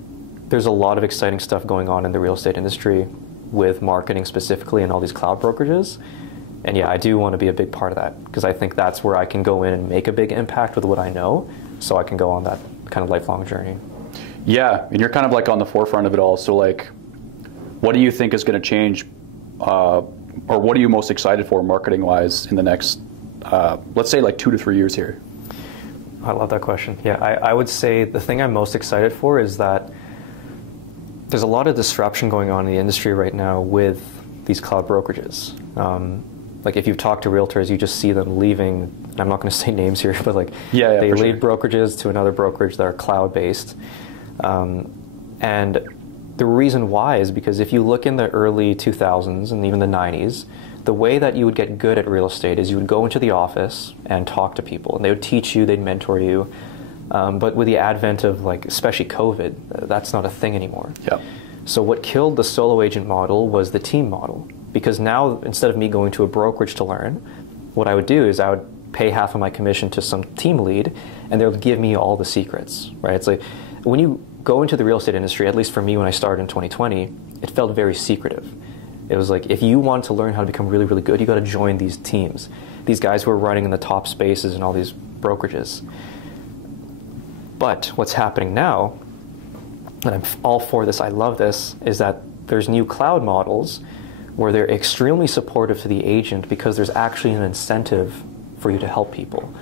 there's a lot of exciting stuff going on in the real estate industry with marketing specifically and all these cloud brokerages. And I do want to be a big part of that, because I think that's where I can go in and make a big impact with what I know, so I can go on that kind of lifelong journey. Yeah, and you're kind of like on the forefront of it all. So like, what do you think is going to change, or what are you most excited for marketing-wise in the next, let's say like 2 to 3 years here? I love that question. I would say the thing I'm most excited for is that there's a lot of disruption going on in the industry right now with these cloud brokerages. Like if you've talked to realtors, you just see them leaving, and I'm not going to say names here, but like they leave brokerages to another brokerage that are cloud-based. And the reason why is because if you look in the early 2000s and even the 90s, the way that you would get good at real estate is you would go into the office and talk to people, and they would teach you, they'd mentor you. But with the advent of like, especially COVID, that's not a thing anymore. Yeah. So what killed the solo agent model was the team model. Because now, instead of me going to a brokerage to learn, what I would do is I would pay half of my commission to some team lead, and they'll give me all the secrets, right? It's like, when you go into the real estate industry, at least for me when I started in 2020, it felt very secretive. It was like, if you want to learn how to become really, really good, you got to join these teams. These guys who are running in the top spaces and all these brokerages. But what's happening now, and I'm all for this, I love this, is that there's new cloud models where they're extremely supportive to the agent because there's actually an incentive for you to help people.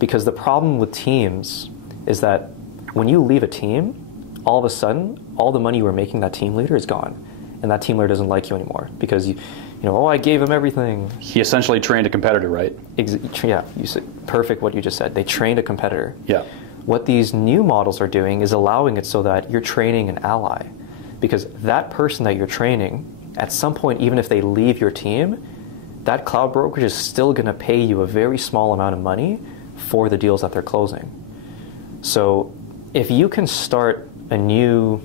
Because the problem with teams is that when you leave a team, all of a sudden, all the money you were making that team leader is gone. And that team leader doesn't like you anymore because I gave him everything. He essentially trained a competitor, right? Yeah, you said perfect what you just said. They trained a competitor. Yeah. What these new models are doing is allowing it so that you're training an ally. Because that person that you're training, at some point, even if they leave your team, that cloud brokerage is still going to pay you a very small amount of money for the deals that they're closing. So if you can start a new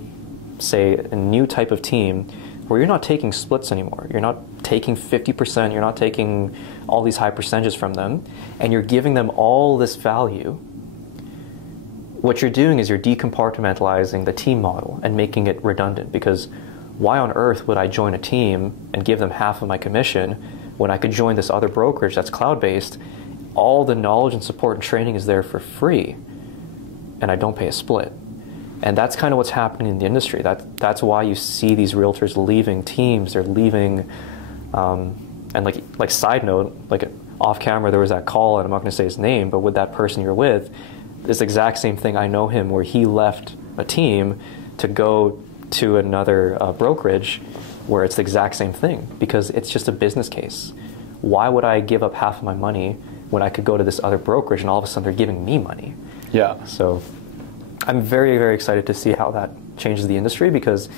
type of team where you're not taking splits anymore, you're not taking 50%, you're not taking all these high percentages from them, and you're giving them all this value, what you're doing is you're decompartmentalizing the team model and making it redundant. Because why on earth would I join a team and give them half of my commission when I could join this other brokerage that's cloud-based? All the knowledge and support and training is there for free, and I don't pay a split. And that's kind of what's happening in the industry. That's why you see these realtors leaving teams. They're leaving, and like side note, like off camera, there was that call, and I'm not going to say his name, but with that person you're with, this exact same thing, I know him, where he left a team to go to another brokerage where it's the exact same thing, because it's just a business case. Why would I give up half of my money when I could go to this other brokerage and all of a sudden they're giving me money? Yeah. So I'm very, very excited to see how that changes the industry, because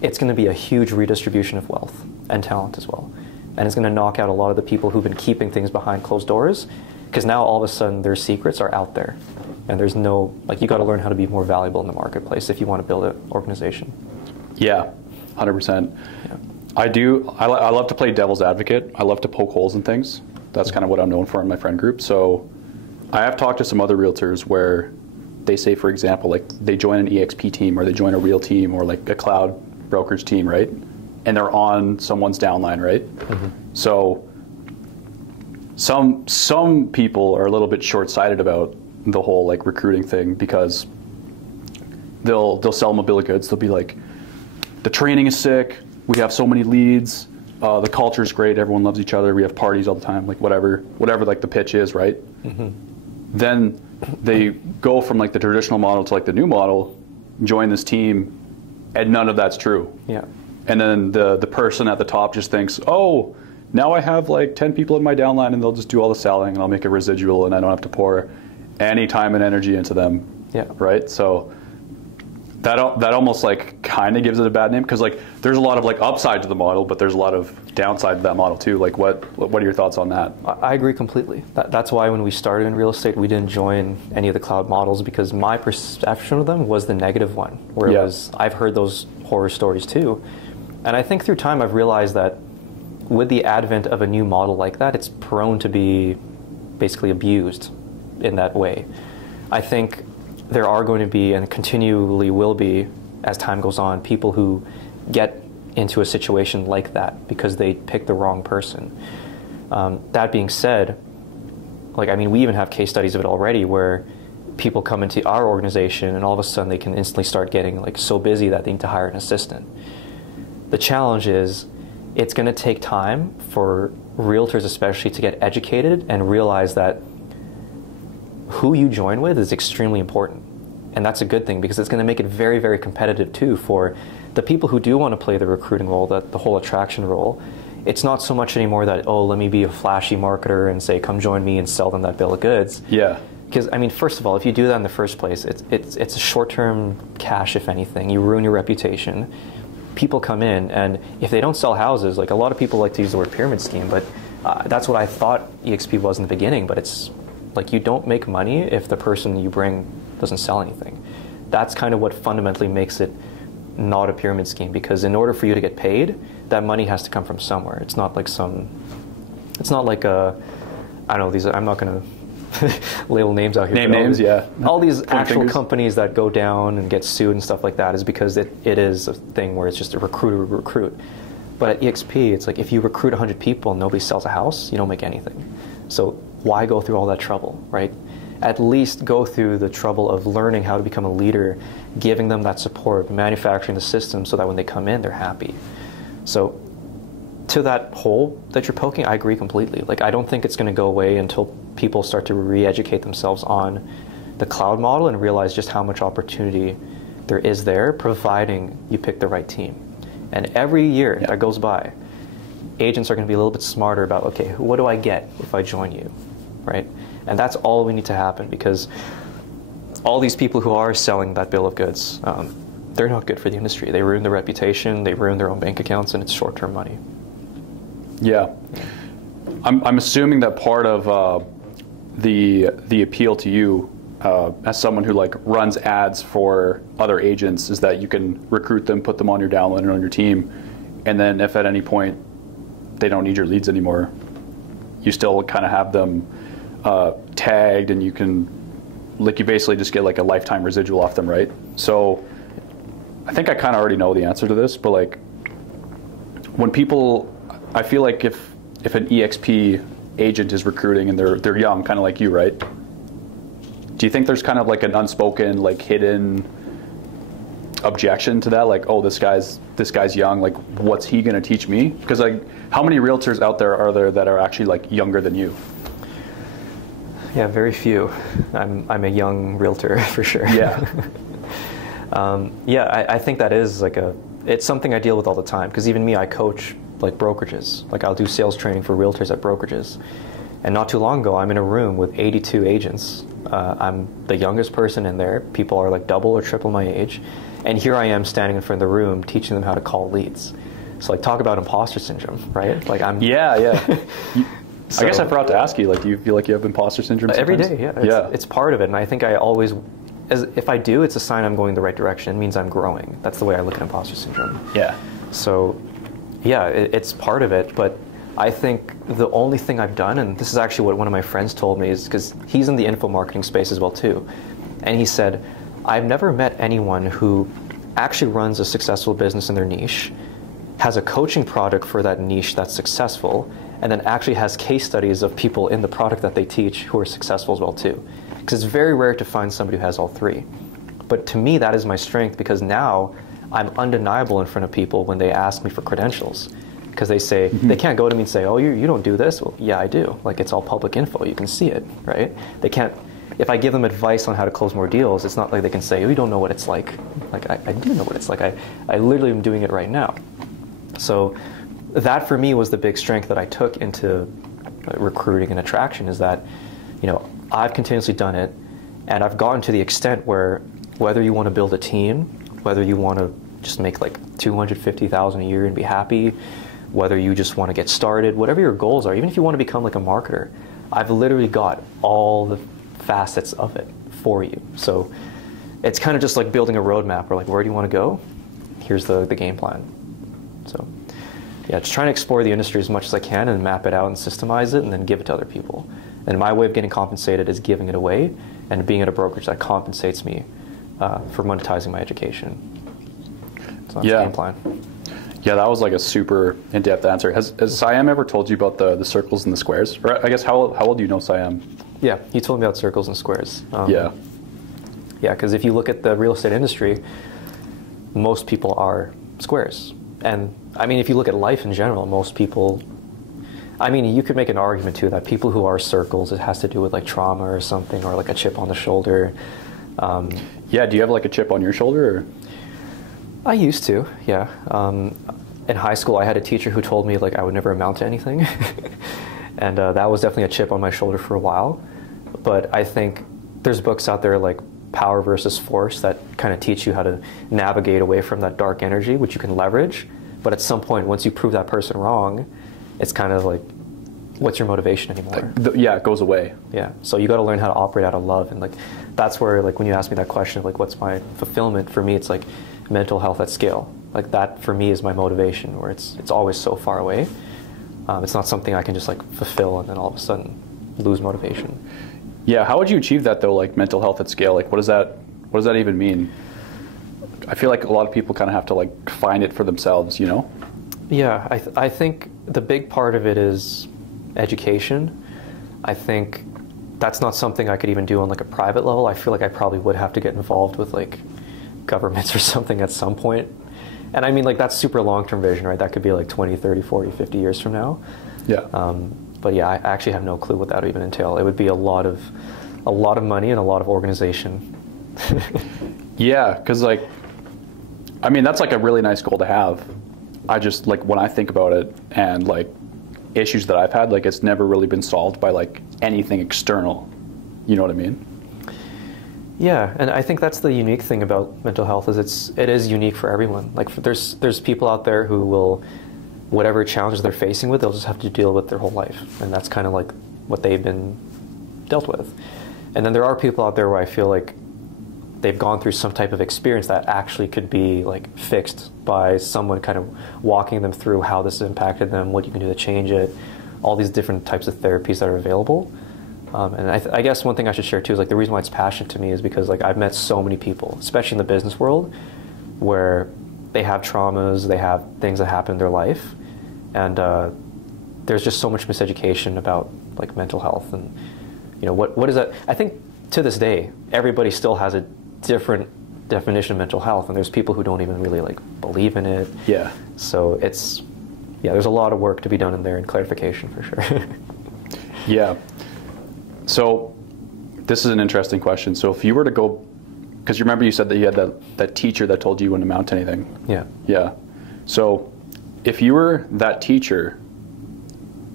it's going to be a huge redistribution of wealth and talent as well. And it's going to knock out a lot of the people who've been keeping things behind closed doors, because now all of a sudden their secrets are out there. And there's no, you got to learn how to be more valuable in the marketplace if you want to build an organization. Yeah, 100%. Yeah. I love to play devil's advocate. I love to poke holes in things. That's kind of what I'm known for in my friend group. So I have talked to some other realtors where they say, for example, like they join an EXP team, or they join a real team, or like a cloud brokerage team, right? And they're on someone's downline, right? Mm-hmm. So some people are a little bit short-sighted about the whole like recruiting thing, because they'll sell them a bill of goods. They'll be like, the training is sick. We have so many leads. The culture is great. Everyone loves each other. We have parties all the time. Like whatever like the pitch is, right? Mm-hmm. Then they go from like the traditional model to like the new model, join this team, and none of that's true. Yeah. And then the person at the top just thinks, oh, now I have like 10 people in my downline and they'll just do all the selling and I'll make a residual and I don't have to pour any time and energy into them. Yeah. Right? So that almost like kind of gives it a bad name, because like there's a lot of like upside to the model, but there's a lot of downside to that model too. Like what are your thoughts on that? I agree completely. That's why when we started in real estate, we didn't join any of the cloud models, because my perception of them was the negative one, where it was, I've heard those horror stories too. And I think through time I've realized that with the advent of a new model like that, it's prone to be basically abused in that way. I think there are going to be, and continually will be as time goes on, people who get into a situation like that because they pick the wrong person. That being said, like, I mean, we even have case studies of it already where people come into our organization and all of a sudden they can instantly start getting like so busy that they need to hire an assistant. The challenge is it's going to take time for realtors especially to get educated and realize that who you join with is extremely important. And that's a good thing, because it's going to make it very, very competitive too for the people who do want to play the recruiting role, the whole attraction role. It's not so much anymore that, oh, let me be a flashy marketer and say, come join me and sell them that bill of goods. Yeah. Because, I mean, first of all, if you do that in the first place, it's a short-term cash, if anything. You ruin your reputation. People come in, and if they don't sell houses, like a lot of people like to use the word pyramid scheme, but that's what I thought EXP was in the beginning, but it's like you don't make money if the person you bring doesn't sell anything. That's kind of what fundamentally makes it not a pyramid scheme, because in order for you to get paid, that money has to come from somewhere. It's not like I don't know, I'm not going to label names out here. Name names, yeah. All these actual companies that go down and get sued and stuff like that is because it is a thing where it's just a recruiter would recruit. But at EXP, it's like if you recruit 100 people and nobody sells a house, you don't make anything. So why go through all that trouble, right? At least go through the trouble of learning how to become a leader, giving them that support, manufacturing the system so that when they come in, they're happy. So to that hole that you're poking, I agree completely. Like, I don't think it's going to go away until people start to re-educate themselves on the cloud model and realize just how much opportunity there is there, providing you pick the right team. And every year that goes by, agents are going to be a little bit smarter about, okay, what do I get if I join you, right? And that's all we need to happen, because all these people who are selling that bill of goods, they're not good for the industry. They ruin their reputation, they ruin their own bank accounts, and it's short-term money. Yeah. I'm assuming that part of the appeal to you as someone who like runs ads for other agents is that you can recruit them, put them on your downline and on your team, and then if at any point they don't need your leads anymore, you still kind of have them tagged, and you basically just get like a lifetime residual off them, right? So I think I kind of already know the answer to this, but like when people, I feel like if an EXP agent is recruiting and they're young, kind of like you, right? Do you think there's kind of like an unspoken, like hidden objection to that? Like, oh, this guy's young. Like, what's he going to teach me? Because like, how many realtors out there are there that are actually like younger than you? Yeah, very few. I'm a young realtor for sure. Yeah. I think that is like it's something I deal with all the time, because even me, I coach like brokerages. Like, I'll do sales training for realtors at brokerages. And not too long ago, I'm in a room with 82 agents. I'm the youngest person in there. People are like double or triple my age. And here I am standing in front of the room teaching them how to call leads. So like, talk about imposter syndrome, right? Like Yeah. I guess I forgot to ask you, like, do you feel like you have imposter syndrome sometimes? Every day, yeah. It's part of it. And I think I always, if I do, it's a sign I'm going the right direction. It means I'm growing. That's the way I look at imposter syndrome. Yeah. So, yeah, it's part of it. But I think the only thing I've done, and this is actually what one of my friends told me, is because he's in the info marketing space as well too. And he said, I've never met anyone who actually runs a successful business in their niche, has a coaching product for that niche that's successful, and then actually has case studies of people in the product that they teach who are successful as well too. Because it's very rare to find somebody who has all three. But to me, that is my strength, because now I'm undeniable in front of people when they ask me for credentials. Because they say, they can't go to me and say, oh, you don't do this. Well, yeah, I do. Like, it's all public info. You can see it, right? They can't, if I give them advice on how to close more deals, it's not like they can say, oh, you don't know what it's like. Like, I do know what it's like. I literally am doing it right now. So that for me was the big strength that I took into recruiting and attraction, is that, you know, I've continuously done it, and I've gotten to the extent where whether you want to build a team, whether you want to just make like $250,000 a year and be happy, whether you just want to get started, whatever your goals are, even if you want to become like a marketer, I've literally got all the facets of it for you. So it's kind of just like building a roadmap, or like, where do you want to go? Here's the game plan. So yeah, just trying to explore the industry as much as I can and map it out and systemize it and then give it to other people. And my way of getting compensated is giving it away and being at a brokerage that compensates me for monetizing my education. So that's the game plan. Yeah, that was like a super in-depth answer. Has Siam ever told you about the circles and the squares? Or I guess, how old do you know Siam? Yeah, he told me about circles and squares. Yeah, because if you look at the real estate industry, most people are squares. And I mean, if you look at life in general, most people, I mean, you could make an argument too that people who are circles, it has to do with like trauma or something, or like a chip on the shoulder. Yeah, do you have like a chip on your shoulder? Or? I used to, yeah. In high school, I had a teacher who told me like I would never amount to anything. And that was definitely a chip on my shoulder for a while. But I think there's books out there like Power versus Force that kind of teach you how to navigate away from that dark energy, which you can leverage. But at some point, once you prove that person wrong, it's kind of like, what's your motivation anymore? Yeah, it goes away. Yeah, so you got to learn how to operate out of love. And like, that's where, like, when you ask me that question, like, what's my fulfillment? For me, it's like mental health at scale. Like, that for me is my motivation, where it's always so far away. It's not something I can just like fulfill and then all of a sudden lose motivation. Yeah, how would you achieve that though? Like mental health at scale. Like, what does that even mean? I feel like a lot of people kind of have to like find it for themselves, you know? Yeah, I think the big part of it is education. I think that's not something I could even do on like a private level. I feel like I probably would have to get involved with like governments or something at some point. And I mean, like, that's super long-term vision, right? That could be like 20, 30, 40, 50 years from now. Yeah. But yeah, I actually have no clue what that would even entail. It would be a lot of money and a lot of organization. Yeah, because like, I mean, that's like a really nice goal to have. I just, like, when I think about it and like issues that I've had, like, it's never really been solved by like anything external. You know what I mean? Yeah, and I think that's the unique thing about mental health, is it is unique for everyone. Like, there's people out there who will, whatever challenges they're facing with, they'll just have to deal with their whole life, and that's kind of like what they've been dealt with. And then there are people out there where I feel like they've gone through some type of experience that actually could be like fixed by someone kind of walking them through how this has impacted them, what you can do to change it, all these different types of therapies that are available. And I guess one thing I should share too is like the reason why it's passionate to me is because like I've met so many people, especially in the business world, where they have traumas, they have things that happen in their life, and there's just so much miseducation about like mental health, and you know what is that? I think to this day everybody still has a different definition of mental health, and there's people who don't even really like believe in it. Yeah. So there's a lot of work to be done in there, and clarification for sure. Yeah. So this is an interesting question. So if you were to go, because you remember you said that you had that teacher that told you wouldn't amount to anything. Yeah. Yeah. So if you were that teacher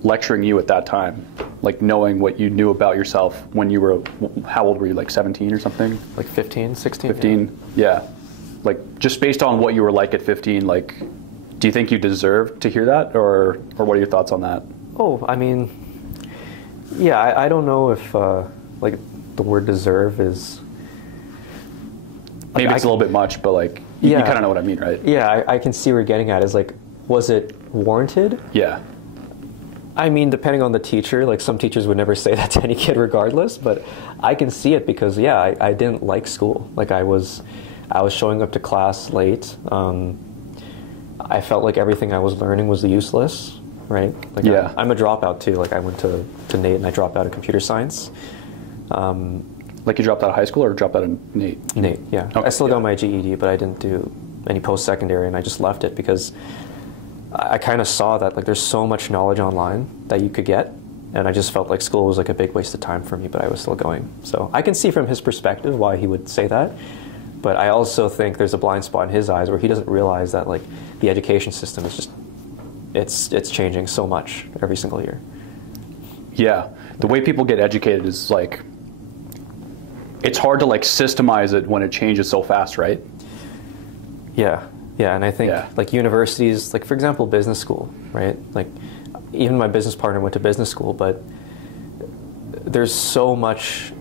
lecturing you at that time, like knowing what you knew about yourself when you were, how old were you, like 17 or something? Like 15, 16? 15, yeah. Like just based on what you were like at 15, like, do you think you deserved to hear that, or what are your thoughts on that? Oh, I mean, yeah, I don't know if like the word deserve is... Maybe it's a little bit much, but like, you kind of know what I mean, right? Yeah, I can see where you're getting at, is like, was it warranted? Yeah. I mean, depending on the teacher, like some teachers would never say that to any kid regardless, but I can see it because, yeah, I didn't like school. Like I was showing up to class late. I felt like everything I was learning was useless, right? Like I'm a dropout too. Like I went to NAIT and I dropped out of computer science. Like you dropped out of high school or dropped out of NATE? NATE, yeah. Okay, I still got my GED, but I didn't do any post-secondary, and I just left it because I kind of saw that like there's so much knowledge online that you could get, and I just felt like school was like a big waste of time for me, but I was still going. So I can see from his perspective why he would say that, but I also think there's a blind spot in his eyes where he doesn't realize that like the education system is just, it's changing so much every single year. Yeah, the way people get educated is like, it's hard to like systemize it when it changes so fast, right? Yeah, and I think like universities, like for example, business school, right? Like even my business partner went to business school, but there's so much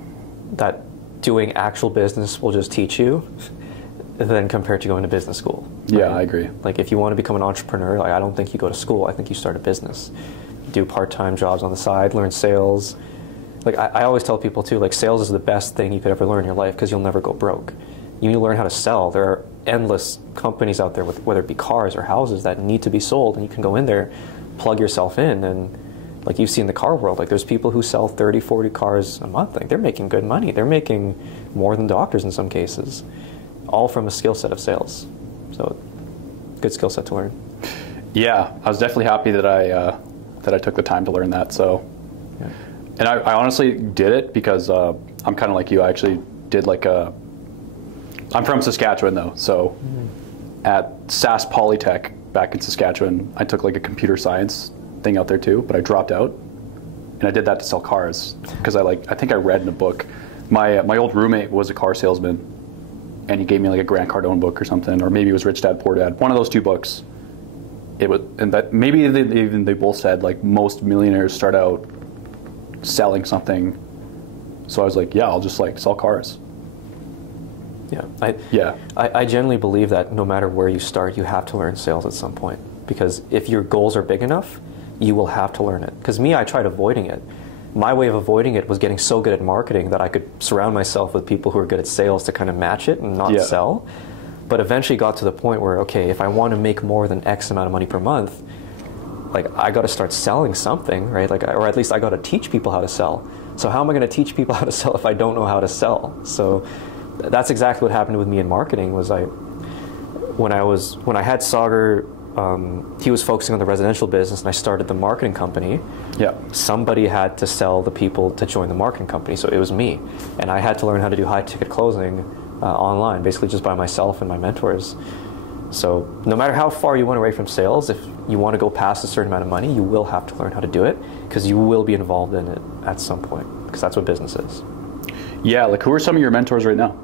that doing actual business will just teach you than compared to going to business school. Right? Yeah, I agree. Like if you want to become an entrepreneur, like I don't think you go to school, I think you start a business. Do part-time jobs on the side, learn sales. Like I always tell people too, like sales is the best thing you could ever learn in your life because you'll never go broke. You need to learn how to sell. There are endless companies out there, with whether it be cars or houses, that need to be sold, and you can go in there, plug yourself in, and like you see in the car world, like there's people who sell 30, 40 cars a month. Like they're making good money. They're making more than doctors in some cases, all from a skill set of sales. So good skill set to learn. Yeah, I was definitely happy that I took the time to learn that. So, Yeah. and I honestly did it because I'm kind of like you. I actually did like I'm from Saskatchewan though, so at SAS Polytech back in Saskatchewan, I took like a computer science thing out there too, but I dropped out, and I did that to sell cars because I think I read in a book. My old roommate was a car salesman, and he gave me like a Grant Cardone book or something, or maybe it was Rich Dad Poor Dad, one of those two books. It was, and that maybe they both said like most millionaires start out selling something. So I was like, yeah, I'll just like sell cars. I genuinely believe that no matter where you start, you have to learn sales at some point, because if your goals are big enough, you will have to learn it. Because me, I tried avoiding it. My way of avoiding it was getting so good at marketing that I could surround myself with people who are good at sales to kind of match it and not sell. But eventually got to the point where, okay, if I want to make more than X amount of money per month, like I got to start selling something, right? Like, or at least I got to teach people how to sell. So how am I going to teach people how to sell if I don't know how to sell? So that's exactly what happened with me in marketing. Was when I had Sagar, he was focusing on the residential business, and I started the marketing company. Yeah. Somebody had to sell the people to join the marketing company, so it was me, and I had to learn how to do high ticket closing online, basically just by myself and my mentors. So no matter how far you went away from sales, if you want to go past a certain amount of money, you will have to learn how to do it, because you will be involved in it at some point, because that's what business is. Yeah, like who are some of your mentors right now?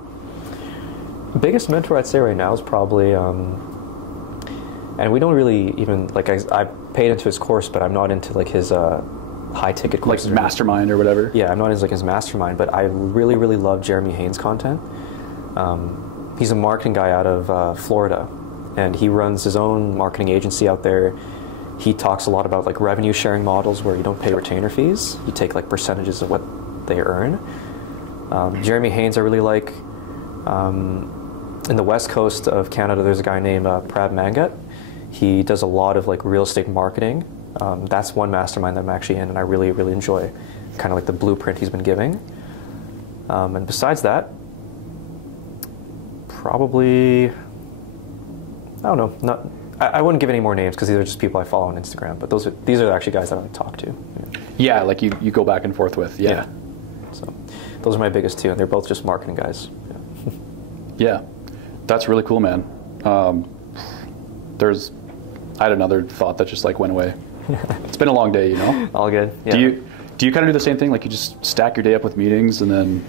The biggest mentor I'd say right now is probably, and we don't really even, like I paid into his course, but I'm not into like his high ticket course. Like mastermind or whatever? Yeah, I'm not into like his mastermind, but I really, really love Jeremy Haynes' content. He's a marketing guy out of Florida, and he runs his own marketing agency out there. He talks a lot about like revenue sharing models where you don't pay retainer fees, you take like percentages of what they earn. Jeremy Haynes I really like. In the west coast of Canada, there's a guy named Prab Mangat. He does a lot of like real estate marketing. That's one mastermind that I'm actually in, and I really, really enjoy kind of like the blueprint he's been giving. And besides that, probably, I don't know, I wouldn't give any more names because these are just people I follow on Instagram, but these are actually guys that I talk to. Yeah, like you go back and forth with, yeah. So those are my biggest two, and they're both just marketing guys. Yeah, that's really cool, man. I had another thought that just like went away. It's been a long day, you know? All good. Yeah. Do you kind of do the same thing? Like you just stack your day up with meetings and then...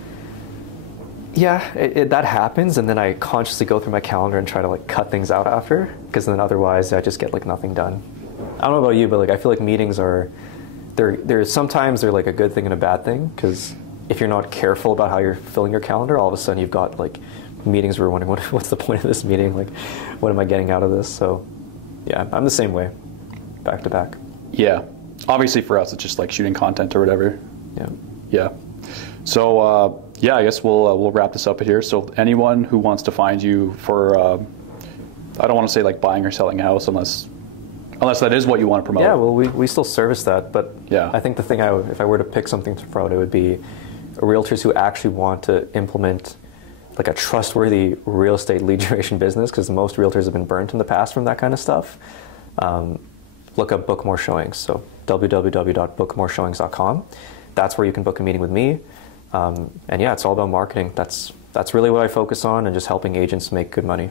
Yeah, that happens, and then I consciously go through my calendar and try to like cut things out after, because then otherwise I just get like nothing done. I don't know about you, but like I feel like meetings are, they're sometimes they're like a good thing and a bad thing, because if you're not careful about how you're filling your calendar, all of a sudden you've got like meetings where you're wondering what's the point of this meeting, like what am I getting out of this? So yeah, I'm the same way, back to back. Yeah, obviously for us it's just like shooting content or whatever. Yeah. So yeah, I guess we'll wrap this up here. So anyone who wants to find you for, I don't want to say like buying or selling a house unless that is what you want to promote. Yeah, well, we still service that, but yeah. I think the thing if I were to pick something to promote, it would be realtors who actually want to implement like a trustworthy real estate lead generation business, because most realtors have been burnt in the past from that kind of stuff, look up Book More Showings. So www.bookmoreshowings.com. That's where you can book a meeting with me. And yeah, it's all about marketing. That's really what I focus on, and just helping agents make good money.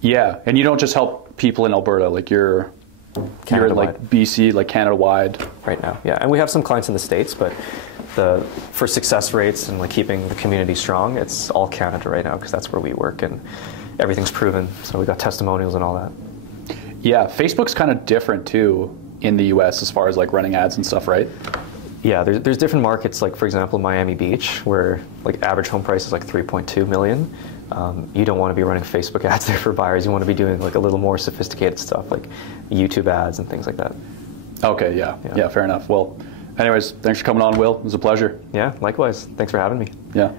Yeah, and you don't just help people in Alberta, like you're in like BC, like Canada-wide. Right now, yeah. And we have some clients in the States, but for success rates and like keeping the community strong, it's all Canada right now, because that's where we work and everything's proven. So we got testimonials and all that. Yeah, Facebook's kind of different too in the US as far as like running ads and stuff, right? Yeah, there's different markets, like for example, Miami Beach, where like average home price is like 3.2 million. You don't want to be running Facebook ads there for buyers. You want to be doing like a little more sophisticated stuff, like YouTube ads and things like that. Okay, yeah, fair enough. Well, anyways, thanks for coming on, Will. It was a pleasure. Yeah, likewise. Thanks for having me. Yeah.